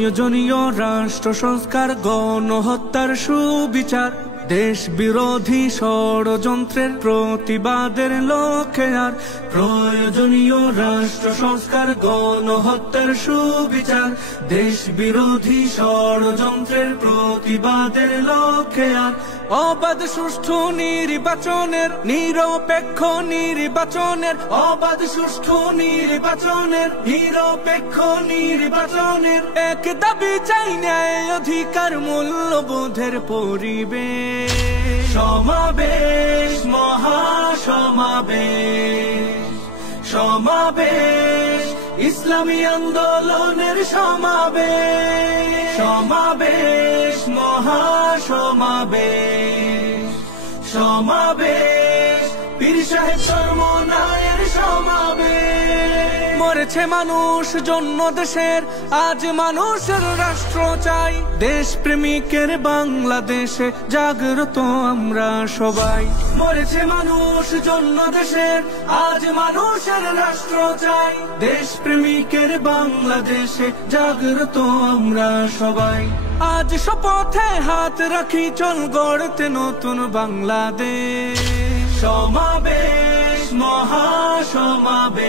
প্রয়োজনীয় রাষ্ট্র সংস্কার, গণহত্যার সুবিচার, দেশ বিরোধী ষড়যন্ত্রের প্রতিবাদের লক্ষ্যে আর প্রয়োজনীয় রাষ্ট্র সংস্কার, গণহত্যার সুবিচার, দেশ বিরোধী ষড়যন্ত্রের প্রতিবাদের লক্ষ্যে আর অবাধ সুষ্ঠু নির্বাচনের, নিরপেক্ষ নির্বাচনের, অবাধ সুষ্ঠু নির্বাচনের, নিরপেক্ষ নির্বাচনের এক দাবি চাই, ন্যায় অধিকার মূল্যবোধের পরিবেশ। সমাবেশ, মহাসমাবেশ, সমাবেশ, ইসলামী আন্দোলনের সমাবেশ, সমাবেশ, মহাসমাবেশ, সমাবেশ, পীর সাহেব চরমনায়ের সমাবেশ। মরেছে মানুষ জন্য দেশের, আজ মানুষের রাষ্ট্র চাই, দেশ প্রেমিকের বাংলাদেশে জাগ্রত আমরা সবাই। মরেছে মানুষ জন্য দেশের, আজ মানুষের রাষ্ট্র চাই, দেশ প্রেমিকের বাংলাদেশে জাগ্রত আমরা সবাই। আজ শপথে হাত রাখি, চল গড়তে নতুন বাংলাদেশ। সমাবেশ, মহাসমাবেশ,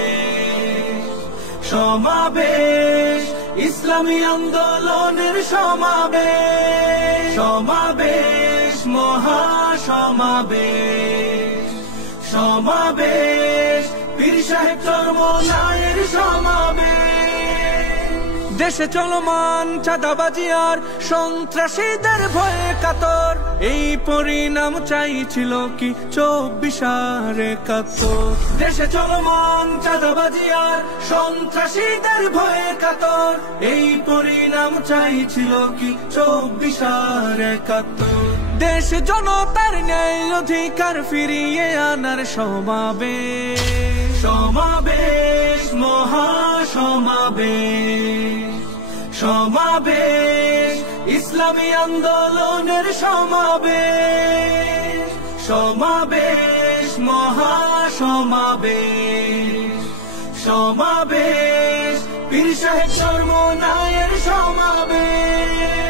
সমাবেশ, ইসলামী আন্দোলনের সমাবেশ, সমাবেশ, মহাসমাবেশ, সমাবেশ, পীর সাহেব চরমনায়ের সমাবেশ। দেশে চলমান চাঁদাবাজি আর সন্ত্রাসীদের ভয়ে কাতর, এই পরিণাম চাইছিল কি 24/71। দেশে চলমান চাঁদাবাজি আর সন্ত্রাসীদের ভয়ে কাতর, এই পরিণাম চাইছিল কি 24/71। দেশ জনতার ন্যায় অধিকার ফিরিয়ে আনার সমাবেশ। সমাবেশ, মহাসমাবেশ, সমাবেশ, ইসলামী আন্দোলনের সমাবেশ। সমাবেশ, মহাসমাবেশ, সমাবেশ, পীর সাহেব চরমনায়ের সমাবেশ।